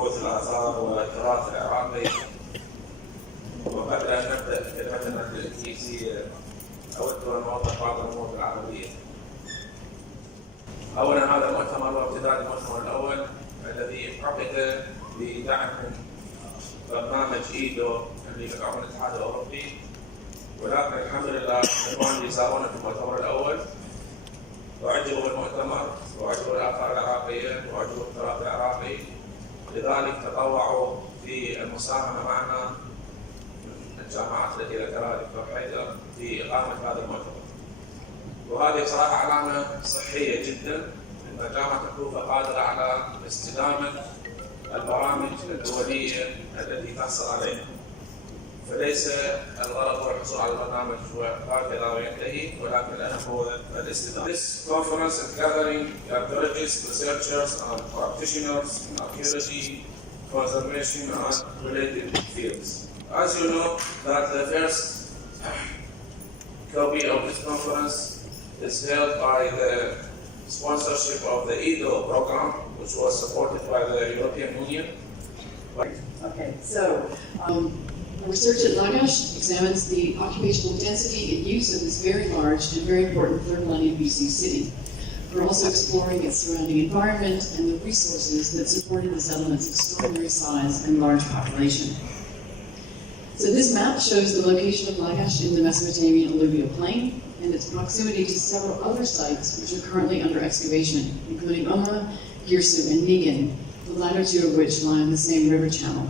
بحوث الاثار والتراث العراقي. وقبل ان نبدا في كلمتنا الانجليزيه اود ان اوضح بعض الامور العربيه. اولا هذا المؤتمر هو امتداد المؤتمر الاول الذي عقد بدعم برنامج ايدو اللي يدعمه الاتحاد الاوروبي، ولكن الحمد لله الاخوان اللي زارونا في المؤتمر الاول وعجبوا بالمؤتمر وعجبوا الاثار العراقيه وعجبوا التراث العراقي، لذلك تطوعوا في المساهمه معنا الجامعات التي ذكرها الدكتور حيدر في اقامه هذا المؤتمر. وهذه صراحه علامه صحيه جدا ان جامعه الكوفه قادره على استدامه البرامج الدوليه التي تحصل عليها. فليس الغرض هو الحصول على البرنامج وهكذا وينتهي، ولكن الاهم هو الاستدامه. This conference is gathering archaeologists, researchers, and practitioners in archaeology, conservation, and related fields. As you know, that the first copy of this conference is held by the sponsorship of the EDO program, which was supported by the European Union. Okay, so research at Lagash examines the occupational density and use of this very large and very important third millennium BC city. We're also exploring its surrounding environment and the resources that supported the settlement's extraordinary size and large population. So this map shows the location of Lagash in the Mesopotamian alluvial plain and its proximity to several other sites which are currently under excavation, including Umma, Girsu, and Negan, the latter two of which lie on the same river channel.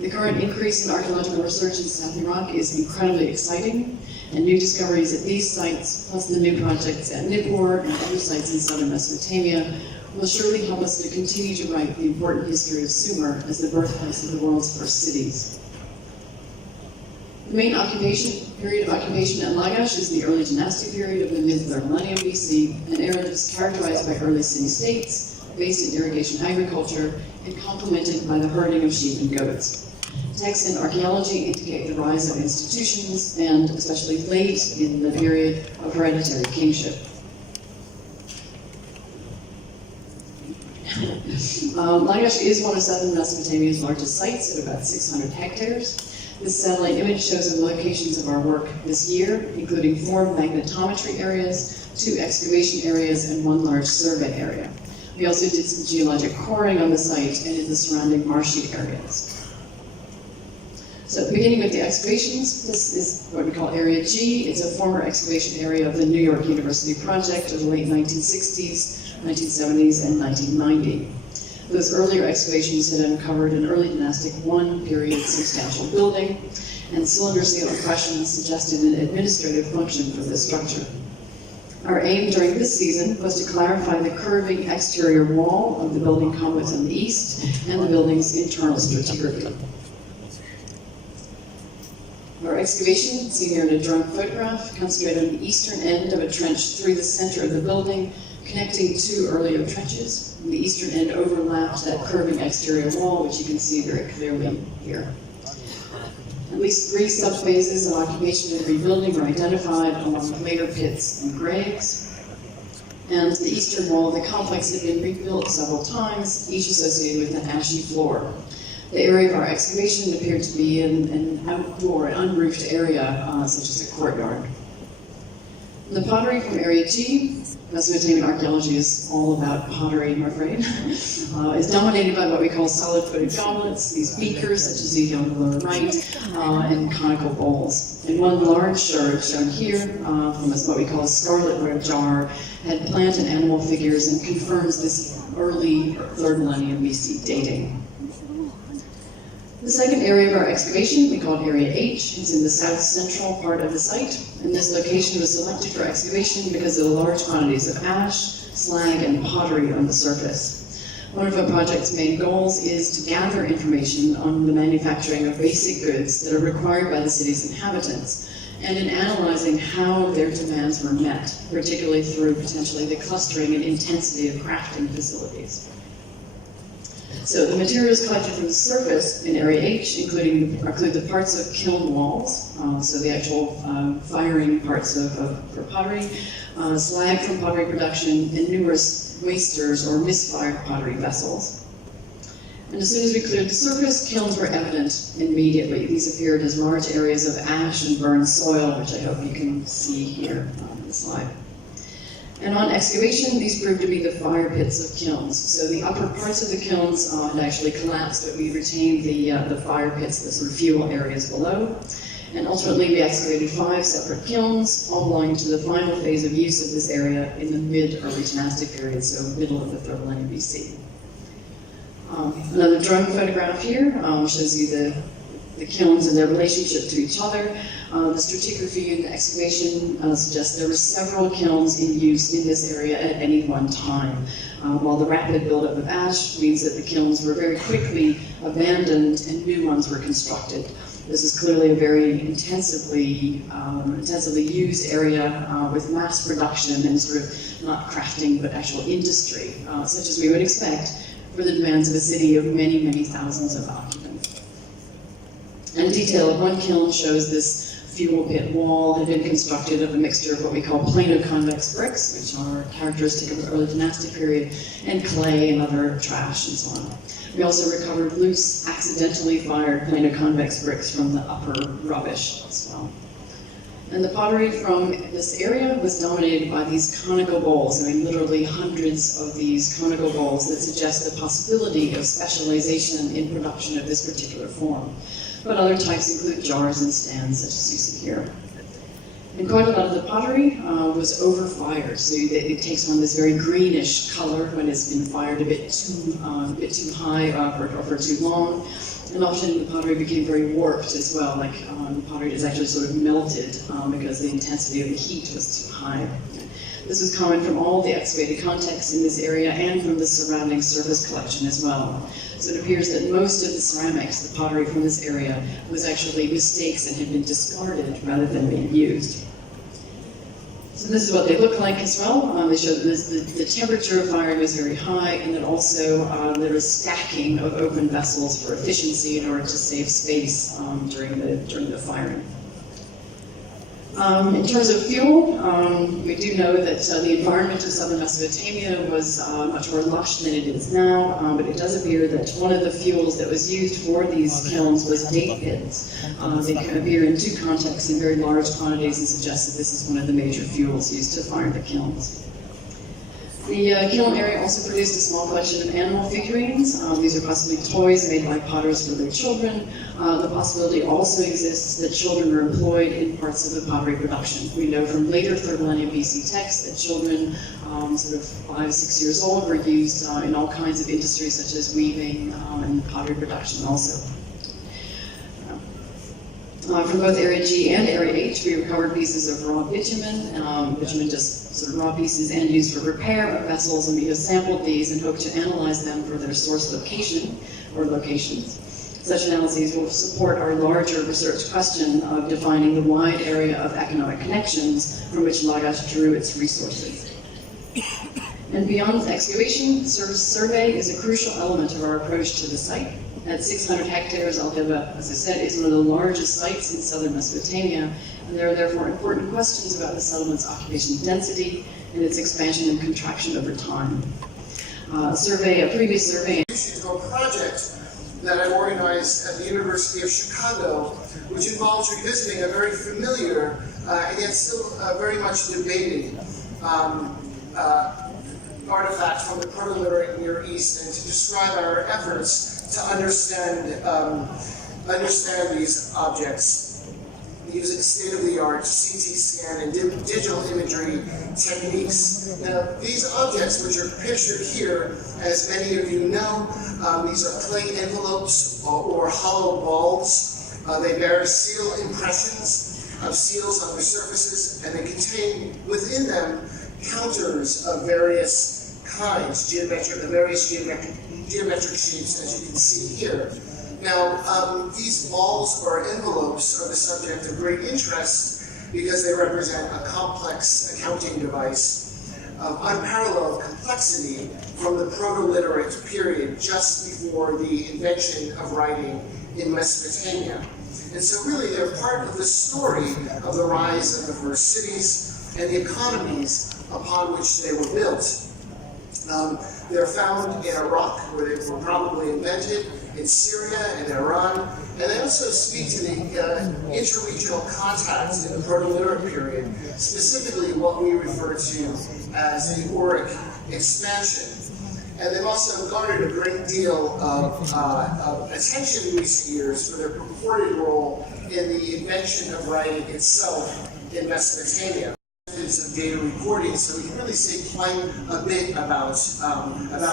The current increase in archaeological research in South Iraq is incredibly exciting, and new discoveries at these sites, plus the new projects at Nippur and other sites in southern Mesopotamia, will surely help us to continue to write the important history of Sumer as the birthplace of the world's first cities. The main period of occupation at Lagash is the early dynastic period of the mid-3rd millennium BC, an era that is characterized by early city-states, based in irrigation agriculture, and complemented by the herding of sheep and goats. Texts in archaeology indicate the rise of institutions, and especially late in the period of hereditary kingship. Lagash is one of southern Mesopotamia's largest sites at about 600 hectares. This satellite image shows the locations of our work this year, including 4 magnetometry areas, 2 excavation areas, and 1 large survey area. We also did some geologic coring on the site and in the surrounding marshy areas. So beginning with the excavations, this is what we call Area G. It's a former excavation area of the New York University project of the late 1960s, 1970s, and 1990. Those earlier excavations had uncovered an early dynastic I period substantial building, and cylinder seal impressions suggested an administrative function for this structure. Our aim during this season was to clarify the curving exterior wall of the building complex on the east and the building's internal stratigraphy. Our excavation, seen here in a drone photograph, concentrated on the eastern end of a trench through the center of the building, connecting 2 earlier trenches. And the eastern end overlapped that curving exterior wall, which you can see very clearly here. At least 3 subphases of occupation and rebuilding were identified, along with later pits and graves. And the eastern wall of the complex had been rebuilt several times, each associated with an ashy floor. The area of our excavation appeared to be an outdoor, an unroofed area, such as a courtyard. The pottery from Area G, Mesopotamian archaeology is all about pottery, I'm afraid, is dominated by what we call solid-footed goblets, these beakers, such as you see on the lower right, and conical bowls. And one large sherd, shown here, from what we call a scarlet red jar, had plant and animal figures and confirms this early 3rd millennium BC dating. The second area of our excavation, we call it Area H, is in the south-central part of the site, and this location was selected for excavation because of the large quantities of ash, slag, and pottery on the surface. One of our project's main goals is to gather information on the manufacturing of basic goods that are required by the city's inhabitants, and in analyzing how their demands were met, particularly through potentially the clustering and intensity of crafting facilities. So the materials collected from the surface in Area H include the parts of kiln walls, so the actual firing parts for pottery, slag from pottery production, and numerous wasters or misfired pottery vessels. And as soon as we cleared the surface, kilns were evident immediately. These appeared as large areas of ash and burned soil, which I hope you can see here on the slide. And on excavation, these proved to be the fire pits of kilns. So the upper parts of the kilns had actually collapsed, but we retained the fire pits, the sort of fuel areas below. And ultimately, we excavated 5 separate kilns, all belonging to the final phase of use of this area in the mid-early Dynastic period, so middle of the 3rd millennium BC. Another drone photograph here shows you the kilns and their relationship to each other. The stratigraphy and the excavation suggests there were several kilns in use in this area at any one time, while the rapid buildup of ash means that the kilns were very quickly abandoned and new ones were constructed. This is clearly a very intensively used area with mass production and sort of not crafting but actual industry, such as we would expect for the demands of a city of many, many thousands of occupants. And a detail of one kiln shows this fuel pit wall had been constructed of a mixture of what we call plano-convex bricks, which are characteristic of the early dynastic period, and clay and other trash and so on. We also recovered loose, accidentally fired plano-convex bricks from the upper rubbish as well. And the pottery from this area was dominated by these conical bowls. I mean, literally hundreds of these conical bowls that suggest the possibility of specialization in production of this particular form. But other types include jars and stands, such as you see here. And quite a lot of the pottery was over-fired, so it takes on this very greenish color when it's been fired a bit too high or for too long. And often the pottery became very warped as well, like the pottery is actually sort of melted because the intensity of the heat was too high. This was common from all the excavated contexts in this area and from the surrounding surface collection as well. So it appears that most of the ceramics, the pottery from this area, was actually mistakes and had been discarded rather than being used. So this is what they look like as well. They show that the temperature of firing was very high, and that also there was stacking of open vessels for efficiency in order to save space during the firing. In terms of fuel, we do know that the environment of southern Mesopotamia was much more lush than it is now, but it does appear that one of the fuels that was used for these kilns was date pits. They can appear in 2 contexts in very large quantities and suggest that this is one of the major fuels used to fire the kilns. The kiln area also produced a small collection of animal figurines. These are possibly toys made by potters for their children. The possibility also exists that children were employed in parts of the pottery production. We know from later 3rd millennium BC texts that children sort of 5 to 6 years old were used in all kinds of industries such as weaving and pottery production also. From both Area G and Area H, we recovered pieces of raw bitumen, just sort of raw pieces and used for repair of vessels, and we have sampled these and hope to analyze them for their source location or locations. Such analyses will support our larger research question of defining the wide area of economic connections from which Lagash drew its resources. And beyond excavation, survey is a crucial element of our approach to the site. At 600 hectares, Al-Hibba, as I said, is one of the largest sites in southern Mesopotamia, and there are therefore important questions about the settlement's occupation density and its expansion and contraction over time. A previous survey. A project that I organized at the University of Chicago, which involves revisiting a very familiar and yet still very much debated artifact from the Proto-Literate Near East, and to describe our efforts to understand these objects using state-of-the-art CT scan and digital imagery techniques. Now, these objects, which are pictured here, as many of you know, these are clay envelopes or hollow balls. They bear seal impressions of seals on their surfaces, and they contain within them counters of various kinds, various geometric shapes, as you can see here. Now, these balls or envelopes are the subject of great interest because they represent a complex accounting device of unparalleled complexity from the Proto-Literate period just before the invention of writing in Mesopotamia. And so really they're part of the story of the rise of the first cities and the economies upon which they were built. They're found in Iraq, where they were probably invented, in Syria and Iran, and they also speak to the interregional contacts in the Proto-Literate period, specifically what we refer to as the Auric expansion. And they've also garnered a great deal of attention in recent years for their purported role in the invention of writing itself in Mesopotamia. Of data recording, so we can really say quite a bit about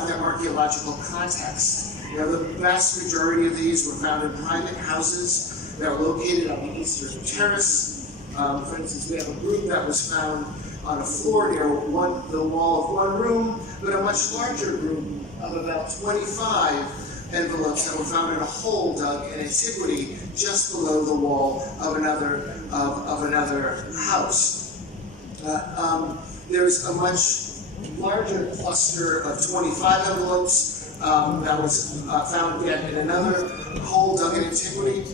their archaeological context. You know, the vast majority of these were found in private houses that are located on the eastern terrace. For instance, we have a group that was found on a floor near the wall of one room, but a much larger group of about 25 envelopes that were found in a hole dug in antiquity just below the wall of another house. There's a much larger cluster of 25 envelopes that was found yet in another hole dug in antiquity.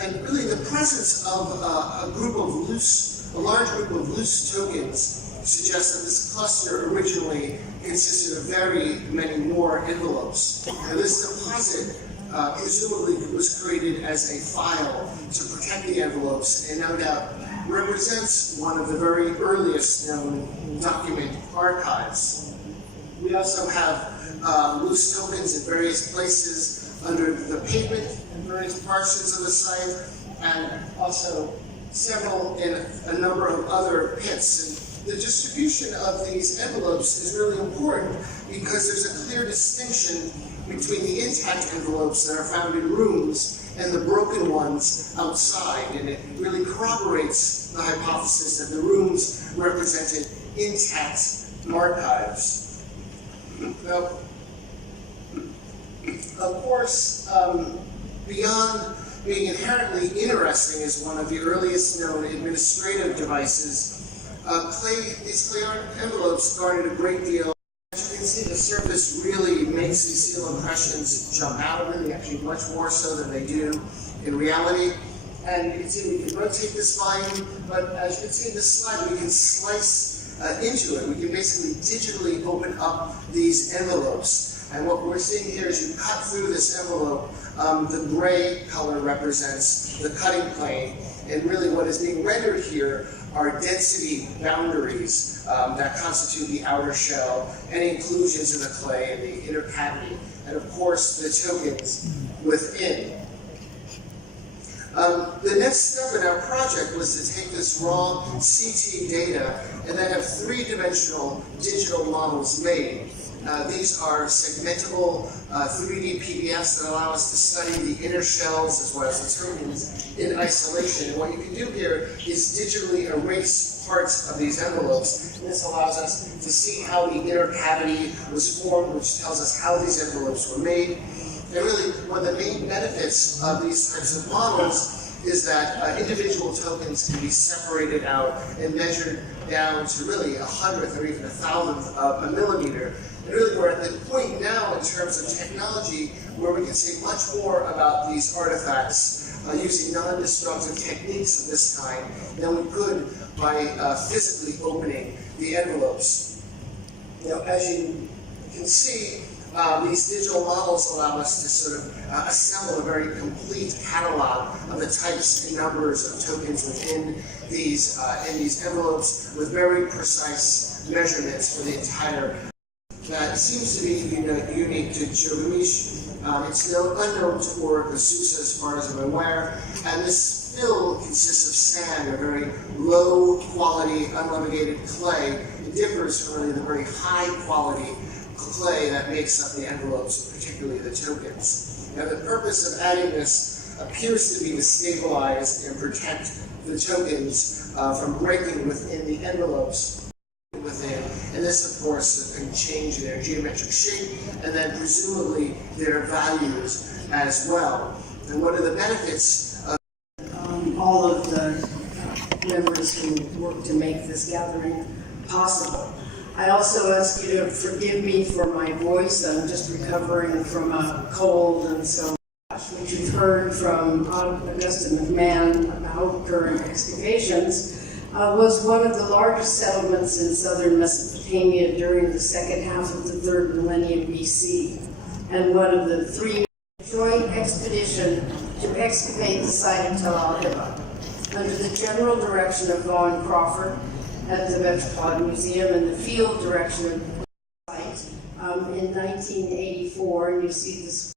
And really the presence of a large group of loose tokens suggests that this cluster originally consisted of very many more envelopes. And this deposit presumably was created as a file to protect the envelopes, and no doubt represents one of the very earliest known document archives. We also have loose tokens in various places under the pavement in various portions of the site, and also several in a number of other pits. And the distribution of these envelopes is really important because there's a clear distinction between the intact envelopes that are found in rooms and the broken ones outside, and it really corroborates the hypothesis that the rooms represented intact archives. Now, of course, beyond being inherently interesting as one of the earliest known administrative devices, these clay envelopes garnered a great deal. As you can see, the surface really makes these seal impressions jump out of it, actually much more so than they do in reality. And you can see we can rotate this volume, but as you can see in this slide, we can slice into it. We can basically digitally open up these envelopes. And what we're seeing here is you cut through this envelope, the gray color represents the cutting plane, and really what is being rendered here are density boundaries that constitute the outer shell, any inclusions in the clay and the inner cavity, and of course the tokens within. The next step in our project was to take this raw CT data and then have three-dimensional digital models made. These are segmentable 3D PDFs that allow us to study the inner shells as well as the tokens in isolation. And what you can do here is digitally erase parts of these envelopes. And this allows us to see how the inner cavity was formed, which tells us how these envelopes were made. And really, one of the main benefits of these types of models is that individual tokens can be separated out and measured down to really 1/100th or even 1,000th of a millimeter. And really, we're at the point now in terms of technology where we can say much more about these artifacts using non-destructive techniques of this kind than we could by physically opening the envelopes. Now, as you can see, these digital models allow us to sort of assemble a very complete catalog of the types and numbers of tokens within these envelopes with very precise measurements for the entire. That seems to be unique to Gilgamesh. It's unknown to Ur Susa as far as I'm aware, and this fill consists of sand, a very low quality unlevigated clay. It differs from really the very high quality clay that makes up the envelopes, particularly the tokens. Now, the purpose of adding this appears to be to stabilize and protect the tokens from breaking within the envelopes within. And this, of course, can change their geometric shape and then presumably their values as well. And what are the benefits of all of the members who worked to make this gathering possible? I also ask you to forgive me for my voice. I'm just recovering from a cold, and so which we've heard from Augusta McMahon about current excavations. was one of the largest settlements in southern Mesopotamia during the second half of the 3rd millennium BC, and one of the 3 joint expedition to excavate the site of Tel al-Hiba, under the general direction of Vaughan Crawford at the Metropolitan Museum and the field direction of the site in 1984, and you see this